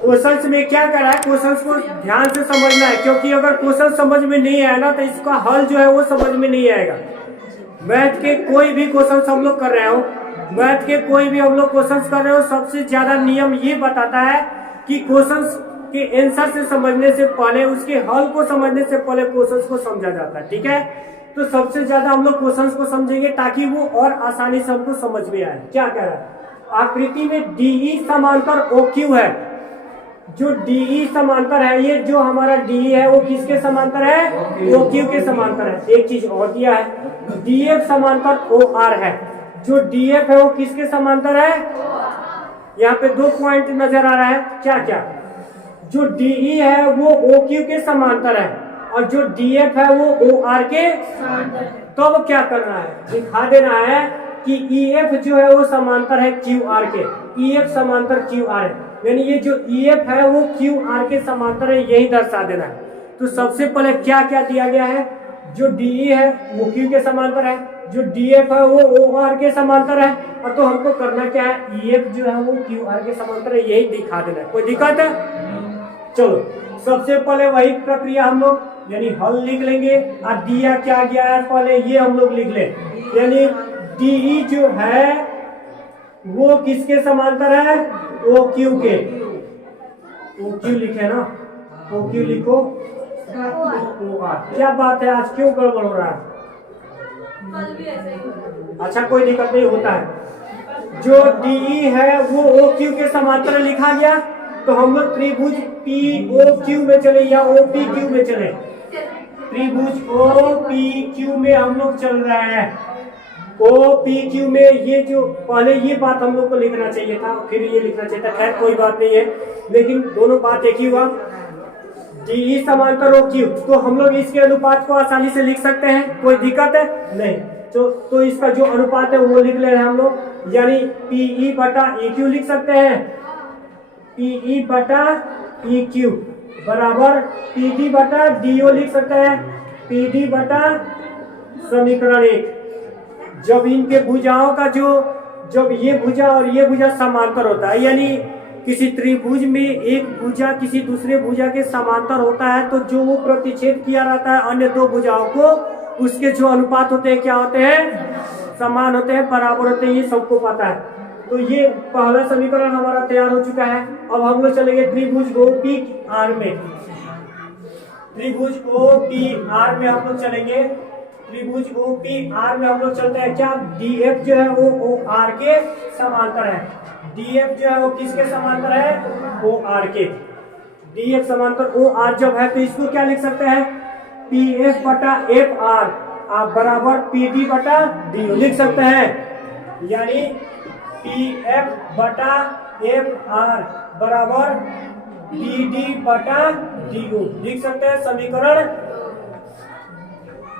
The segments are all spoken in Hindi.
क्वेश्चंस में क्या कर रहा है, क्वेश्चंस को ध्यान से समझना है, क्योंकि अगर क्वेश्चन समझ में नहीं आया ना तो इसका हल जो है वो समझ में नहीं आएगा। मैथ के कोई भी क्वेश्चन हम लोग कर रहे हो, मैथ के कोई भी हम लोग क्वेश्चन कर रहे हो, सबसे ज्यादा नियम ये बताता है कि क्वेश्चन के आंसर से समझने से पहले, उसके हल को समझने से पहले क्वेश्चन को समझा जाता है। ठीक है, तो सबसे ज्यादा हम लोग क्वेश्चन को समझेंगे ताकि वो और आसानी से हमको समझ में आए। क्या कह रहा है, आकृति में डीई समांतर ओक्यू है। जो डीई समांतर है, ये जो हमारा डीई है वो किसके समांतर है, ओक्यू के समांतर है। एक चीज और दिया है, डीएफ समांतर ओआर है। जो डीएफ है वो किसके समांतर है, यहाँ पे 2 पॉइंट नजर आ रहा है। क्या क्या, जो डीई है वो ओक्यू के समांतर है और जो डीएफ है वो ओआर के समांतर है। तो अब क्या करना है, दिखा देना है कि ईएफ जो है वो समांतर है क्यूआर के, ईएफ समांतर क्यूआर है, यानी ये जो ईएफ है वो क्यूआर के समांतर है, यही दर्शा देना है। तो सबसे पहले क्या क्या दिया गया है, जो डीई है वो क्यू के समांतर है, जो डीएफ है वो ओआर के समांतर है, और तो हमको करना क्या है, ईएफ जो है वो क्यूआर के समांतर है, यही दिखा देना है। कोई दिक्कत है? चलो सबसे पहले वही प्रक्रिया हम लोग यानी हल लिख लेंगे, और दिया क्या गया है पहले ये हम लोग लिख ले। यानी डीई जो है वो किसके समांतर है, ओ क्यू के। ओ क्यू लिखे ना, ओ क्यू लिखो, ओ आर। क्या बात है, आज क्यों गड़बड़ हो रहा है? अच्छा कोई दिक्कत नहीं, होता है। जो डीई है वो ओ क्यू के समांतर लिखा गया, तो हम लोग त्रिभुज पी ओ क्यू में चले या ओ पी क्यू में चले। त्रिभुज ओ पी क्यू में हम लोग चल रहे हैं। ओ पी क्यू में ये जो पहले ये बात हम लोग को लिखना चाहिए था, फिर ये लिखना चाहिए था, खैर कोई बात नहीं है, लेकिन दोनों बात एक ही हुआ। डीई समांतर ओ क्यू, तो हम लोग इसके अनुपात को आसानी से लिख सकते हैं, कोई दिक्कत है नहीं। तो इसका जो अनुपात है वो लिख ले रहे हैं हम लोग, यानी पीई बटा ई क्यू लिख सकते हैं। पीई बटा ई क्यू बराबर पीडी बटा डीओ लिख सकते हैं, पीडी बटा समीकरण 1। जब इनके भुजाओं का जब ये भुजा और ये भुजा समांतर होता है, यानी किसी त्रिभुज में एक भुजा किसी दूसरे भुजा के समांतर होता है, तो जो वो प्रतिच्छेद किया रहता है अन्य दो भुजाओं को, उसके जो अनुपात होते हैं क्या होते हैं, समान होते हैं, बराबर होते हैं, ये सबको पता है। तो ये पहला समीकरण हमारा तैयार हो चुका है। अब हम लोग चलेंगे त्रिभुज ओ पी आर में। त्रिभुज ओ पी आर में हम लोग चलेंगे, त्रिभुज ओ पी आर में हम लोग चलते हैं। क्या, डीएफ जो है वो ओ आर के समांतर है। डीएफ जो है वो किसके समांतर है, ओ आर के। डीएफ समांतर ओ आर जब है तो इसको क्या लिख सकते हैं, पी एफ बटा एफ आर आप बराबर पी डी बटा डी लिख सकते हैं। यानी पी एफ बटा एफ आर बराबर पी डी बटा डी लिख सकते हैं। समीकरण,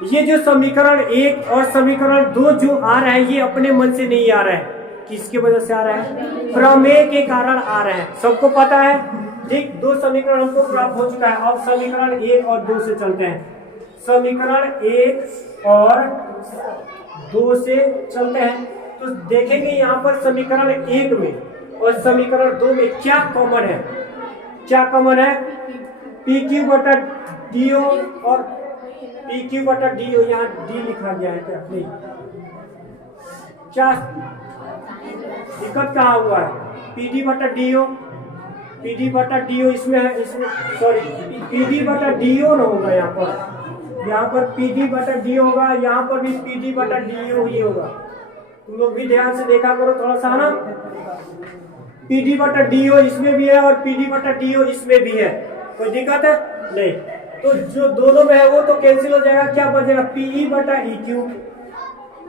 ये जो समीकरण 1 और समीकरण 2 जो आ रहा है ये अपने मन से नहीं आ रहा है, किसकी वजह से आ रहा है, प्रमेय के कारण आ रहा है, सबको पता है। ठीक, 2 समीकरण हमको प्राप्त हो चुका है। अब समीकरण 1 और 2 से चलते हैं। समीकरण 1 और 2 से चलते हैं तो देखेंगे यहाँ पर समीकरण 1 में और समीकरण 2 में क्या कॉमन है। क्या कॉमन है, पी क्यू बटा डी ओ, और पी क्यू बटा डी ओ, यहाँ डी लिखा गया है क्या, नहीं, क्या दिक्कत कहाँ हुआ है, पी डी बटा डी ओ, पी डी बटा डी ओ इसमें है, इसमें सॉरी पी डी बटा डी ओ न होगा, यहाँ पर पी डी बटा डी होगा, यहाँ पर भी पी डी बटा डी ओ ही होगा। तुम लोग भी ध्यान से देखा करो थोड़ा सा ना, पी डी बटा डी ओ इसमें भी है और पी डी बटा डी ओ इसमें भी है, कोई दिक्कत है नहीं। तो जो दोनों में है वो तो कैंसिल हो जाएगा, क्या बचेगा, पीई बटा ई क्यू,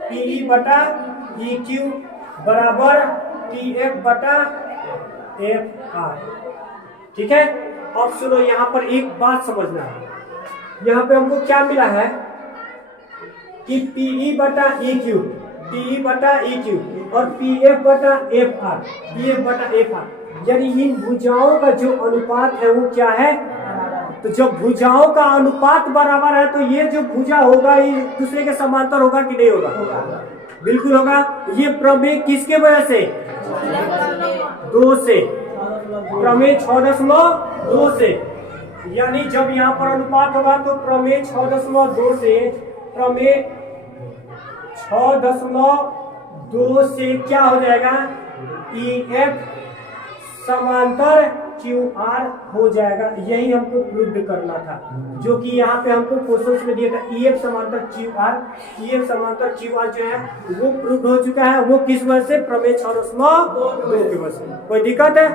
पीई बटा ई क्यू बराबर पी एफ बटा एफ आर। ठीक है, अब सुनो यहाँ पर एक बात समझना है, यहाँ पे हमको क्या मिला है कि पीई बटा ई क्यू, पीई बटा ई क्यू और पी एफ बटा एफ आर, पी एफ बटा एफ आर, यानी इन भुजाओं का जो अनुपात है वो क्या है। तो जब भुजाओं का अनुपात बराबर है तो ये जो भुजा होगा ये दूसरे के समांतर होगा कि नहीं होगा, बिल्कुल होगा। ये प्रमेय किसके वजह से, 2 से, प्रमेय 6.2 से, यानी जब यहाँ पर अनुपात होगा तो प्रमेय 6.2 से, प्रमेय 6.2 से क्या हो जाएगा, EF समांतर QR हो जाएगा। यही हमको प्रूव करना था, जो कि यहाँ पे हमको क्वेश्चन में दिया था। EF समांतर QR, EF समांतर QR जो है वो प्रूव हो चुका है। वो किस वजह से, प्रमेय 6.2 की वजह से। कोई दिक्कत है?